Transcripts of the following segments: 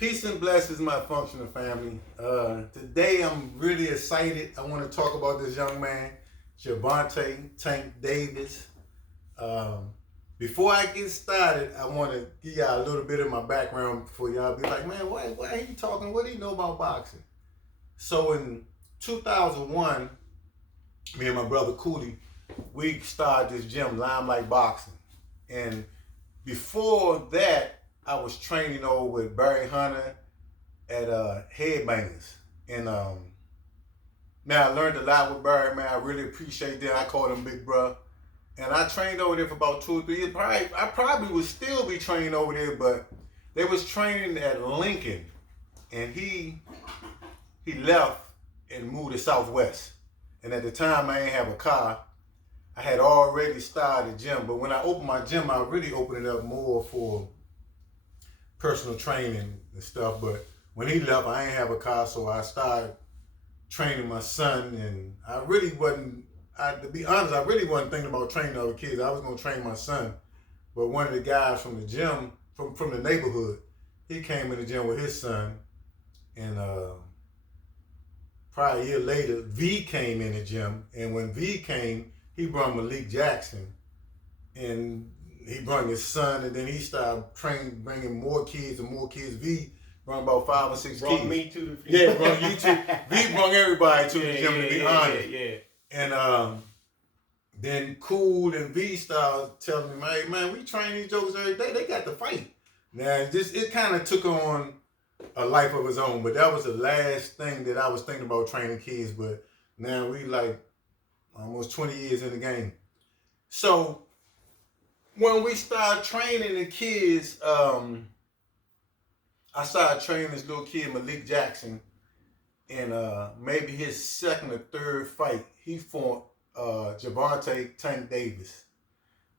Peace and blessings, my functional family. Today I'm really excited. I want to talk about this young man, Gervonta Tank Davis. Before I get started, I want to give y'all a little bit of my background before y'all be like, man, why he talking? What do he know about boxing? So in 2001, me and my brother Cooley, we started this gym, Limelight Boxing. And before that, I was training over with Barry Hunter at Headbangers. And man, I learned a lot with Barry, man. I really appreciate that. I called him Big Bruh. And I trained over there for about 2 or 3 years. I probably would still be training over there, but they was training at Lincoln. And he left and moved to Southwest. And at the time, I didn't have a car. I had already started a gym. But when I opened my gym, I really opened it up more for personal training and stuff. But when he left, I didn't have a car, so I started training my son. And I really wasn't, to be honest, I really wasn't thinking about training other kids. I was going to train my son. But one of the guys from the gym, from the neighborhood, he came in the gym with his son. And probably a year later, V came in the gym. And when V came, he brought Malik Jackson. And he brought his son, and then he started bringing more kids and more kids. V brought about 5 or 6 brought kids. Me to the yeah, brought you to. V brought everybody to the gym, to be honest. Yeah. And then Cool and V started telling me, hey, man, we train these jokers every day. They got to fight. Now, it kind of took on a life of its own, but that was the last thing that I was thinking about training kids. But now we like almost 20 years in the game. So when we started training the kids, I started training this little kid, Malik Jackson, and maybe his second or third fight, he fought Gervonta Tank Davis.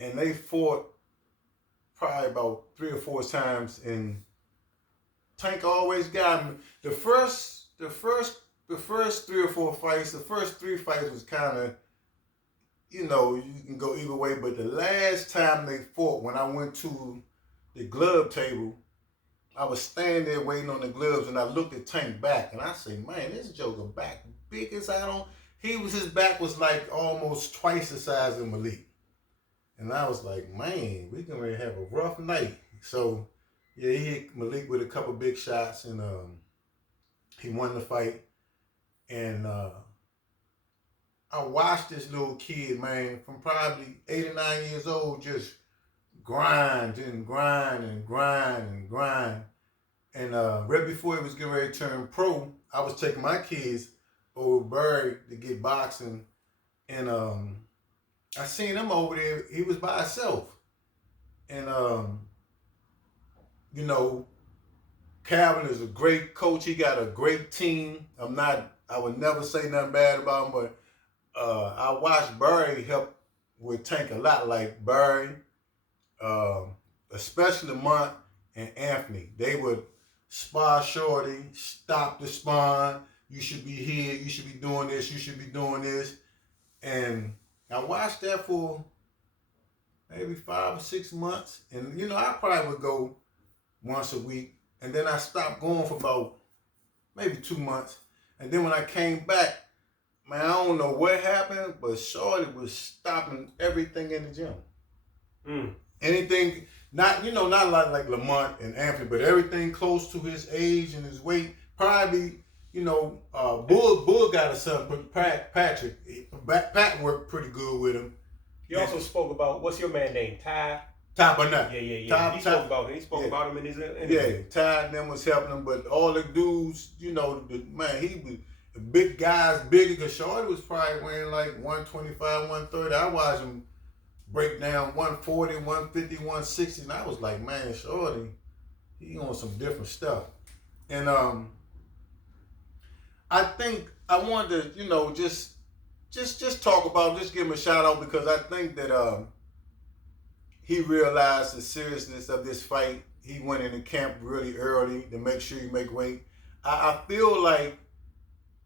And they fought probably about 3 or 4 times, and Tank always got him. The first 3 or 4 fights, the first 3 fights was kind of, you can go either way. But the last time they fought, when I went to the glove table, I was standing there waiting on the gloves, and I looked at Tank back, and I said, man, this joker back big as I don't. His back was like almost twice the size of Malik. And I was like, man, we can really have a rough night. So, yeah, he hit Malik with a couple big shots, and he won the fight. And I watched this little kid, man, from probably 8 or 9 years old, just grind. And right before he was getting ready to turn pro, I was taking my kids over to Barry to get boxing. And I seen him over there. He was by himself. And, Calvin is a great coach. He got a great team. I would never say nothing bad about him, but I watched Barry help with Tank a lot. Like Barry, especially Lamont and Anthony, they would spar Shorty, stop the spawn. You should be here. You should be doing this. You should be doing this. And I watched that for maybe 5 or 6 months. And, I probably would go once a week. And then I stopped going for about maybe 2 months. And then when I came back, man, I don't know what happened, but Shorty was stopping everything in the gym. Anything, not like Lamont and Anthony, but everything close to his age and his weight. Probably, Bull got a son, Patrick. Pat worked pretty good with him. You also spoke about, what's your man name? Ty Burnett. Yeah. He spoke about him in his interview. Yeah, Ty and them was helping him, but all the dudes, he was the big guys, bigger, because Shorty was probably weighing like 125, 130. I watched him break down 140, 150, 160, and I was like, man, Shorty, he on some different stuff. And I think I wanted to, just talk about him, just give him a shout out, because I think that he realized the seriousness of this fight. He went into camp really early to make sure he make weight. I feel like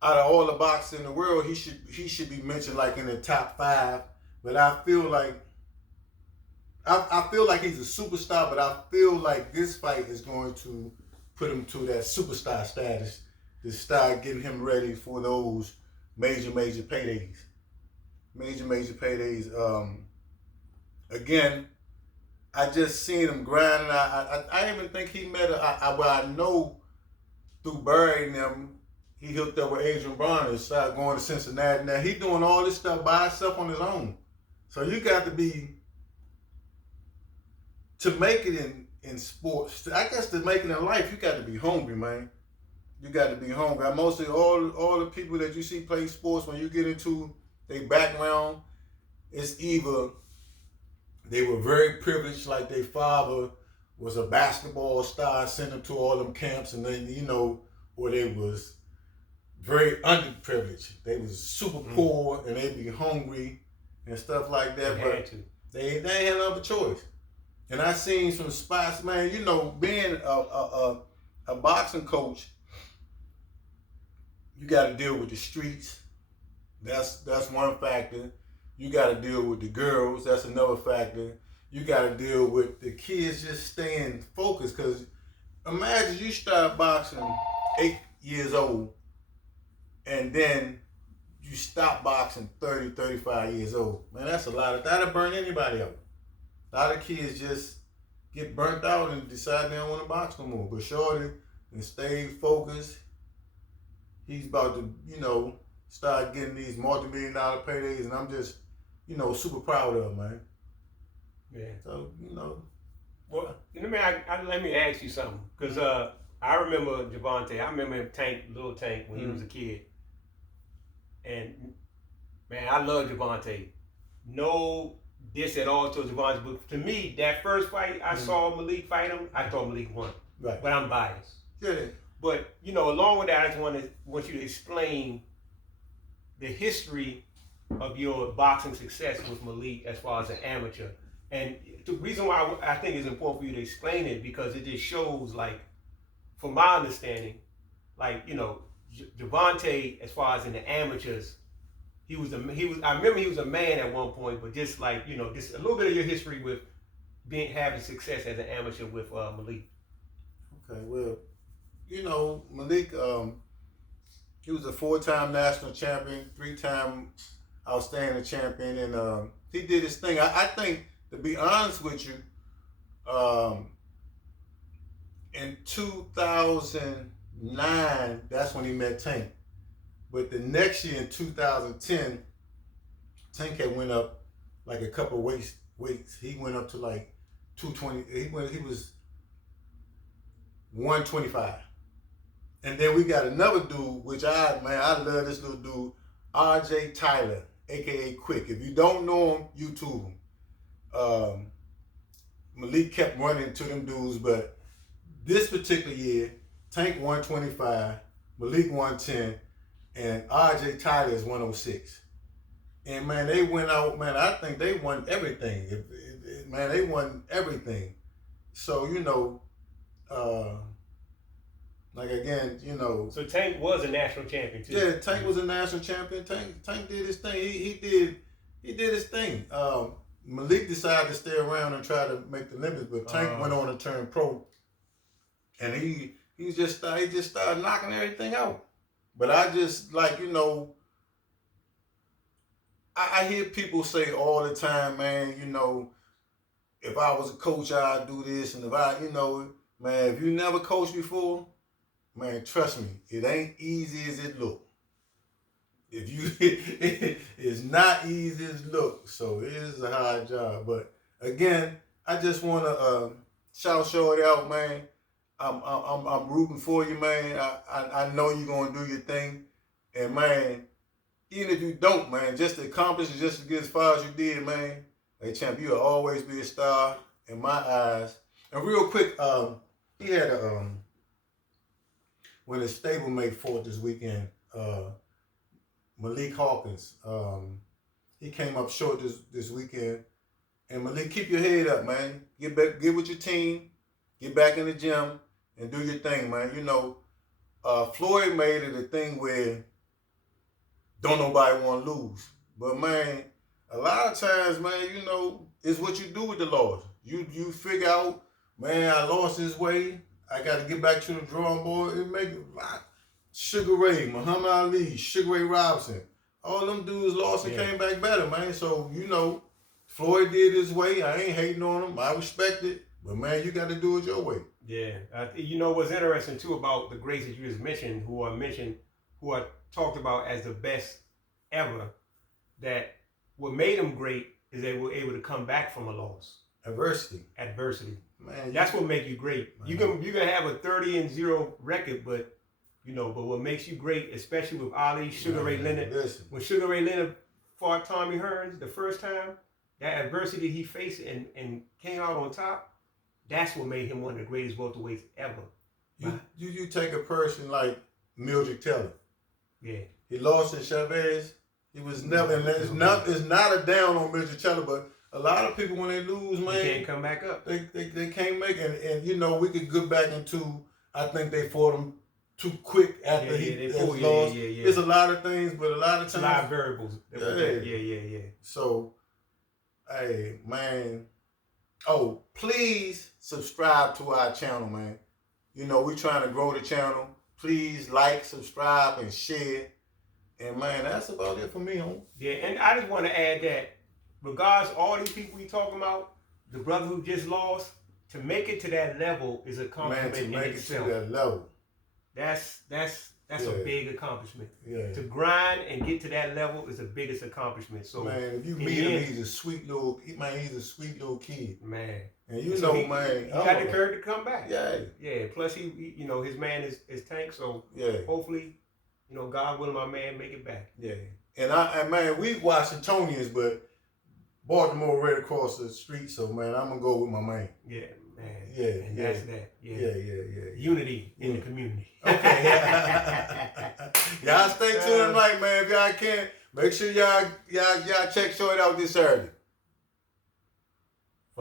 out of all the boxers in the world, he should be mentioned like in the top 5. But I feel like he's a superstar. But I feel like this fight is going to put him to that superstar status to start getting him ready for those major paydays. Major paydays. Again, I just seen him grinding. I even think he met I know through Barry and them, he hooked up with Adrian Bronner and started going to Cincinnati. Now he doing all this stuff by himself on his own. So you got to be, to make it in sports, I guess to make it in life, you got to be hungry, man. You got to be hungry. Mostly all the people that you see play sports, when you get into their background, it's either they were very privileged, like their father was a basketball star, sent them to all them camps, and then, or they was very underprivileged. They was super poor, and they be hungry and stuff like that. They ain't had no other choice. And I seen some spots, man. Being a boxing coach, you got to deal with the streets. That's one factor. You got to deal with the girls. That's another factor. You got to deal with the kids just staying focused. Because imagine you start boxing 8 years old, and then you stop boxing 30, 35 years old. Man, that's a lot. That'll burn anybody out. A lot of kids just get burnt out and decide they don't want to box no more. But Shorty and stay focused. He's about to, start getting these multi-million-dollar paydays, and I'm just, super proud of him, man. Yeah. So, Well, let me ask you something, because I remember Gervonta. I remember him, Little Tank, when he was a kid. And, man, I love Gervonta. No diss at all to Gervonta, but to me, that first fight I saw Malik fight him, I thought Malik won. Right. But I'm biased. Yeah. But, along with that, I just want you to explain the history of your boxing success with Malik as far as an amateur. And the reason why I think it's important for you to explain it, because it just shows, like, from my understanding, like, Gervonta, as far as in the amateurs, I remember he was a man at one point, but just like, just a little bit of your history with having success as an amateur with Malik. Okay, well, Malik, he was a 4-time national champion, 3-time outstanding champion, and he did his thing. I think, to be honest with you, in 2009, that's when he met Tank. But the next year, in 2010, Tank had went up like a couple of weights. He went up to like 220. He was 125. And then we got another dude, which I love this little dude, RJ Tyler, aka Quick. If you don't know him, YouTube him. Malik kept running into them dudes, but this particular year, Tank 125, Malik 110, and RJ Tyler is 106. And man, they went out, man, I think they won everything. They won everything. So, like again, So Tank was a national champion too. Yeah, Tank was a national champion. Tank did his thing. He did his thing. Malik decided to stay around and try to make the Olympics, but Tank went on to turn pro, and he just started knocking everything out. But I just like I hear people say all the time, man. If I was a coach, I'd do this, and if man, if you never coached before, man, trust me, it ain't easy as it look. It's not easy as it look. So it is a hard job. But again, I just want to shout Shorty out, man. I'm rooting for you, man. I know you're gonna do your thing, and man, even if you don't, man, just to accomplish it, just to get as far as you did, man. Hey, champ, you'll always be a star in my eyes. And real quick, he had when his stablemate fought this weekend, Malik Hawkins. He came up short this weekend. And Malik, keep your head up, man. Get with your team, get back in the gym, and do your thing, man. Floyd made it a thing where don't nobody want to lose. But man, a lot of times, man, it's what you do with the loss. You figure out, man, I lost this way. I got to get back to the drawing board. It make a lot. Sugar Ray, Muhammad Ali, Sugar Ray Robinson, all them dudes lost and came back better, man. So, you know, Floyd did his way. I ain't hating on him. I respect it. But, man, you got to do it your way. Yeah. You know what's interesting, too, about the greats that you just mentioned, who are talked about as the best ever, that what made them great is they were able to come back from a loss. Adversity. Man, that's what makes you great. Man. You can have a 30-0 record, but you know, but what makes you great, especially with Ali, Sugar Ray Leonard, when Sugar Ray Leonard fought Tommy Hearns the first time, that adversity he faced and came out on top, that's what made him one of the greatest welterweights ever. You take a person like Mildred Taylor. Yeah. He lost to Chavez. He was never, and it's not a down on Mildred Taylor, but a lot of people, when they lose, man, they can't come back up. They can't make it. And you know, we could go back into, I think they fought him too quick after he lost. Yeah. There's a lot of things, but a lot of times. A lot of variables. Yeah. So, hey, man. Oh, please subscribe to our channel, man. You know, we're trying to grow the channel. Please like, subscribe, and share. And, man, that's about it for me, homie. Yeah, and I just want to add that regardless of all these people we talking about, the brother who just lost, to make it to that level is a accomplishment in itself. It to that level. That's a big accomplishment. Yeah. To grind and get to that level is the biggest accomplishment. So, man, if you meet him, he's a sweet little kid. Man. And you know, man, he got the courage to come back. Yeah. Plus, he you know, his man is Tank. So, hopefully, you know, God willing, my man make it back. Yeah. And man, we Washingtonians, but Baltimore right across the street. So, man, I'm gonna go with my man. Yeah, man. Yeah. And that's that. Yeah. Unity in the community. Okay. Y'all stay tuned tonight, man. If y'all can, make sure y'all check Short out this Saturday.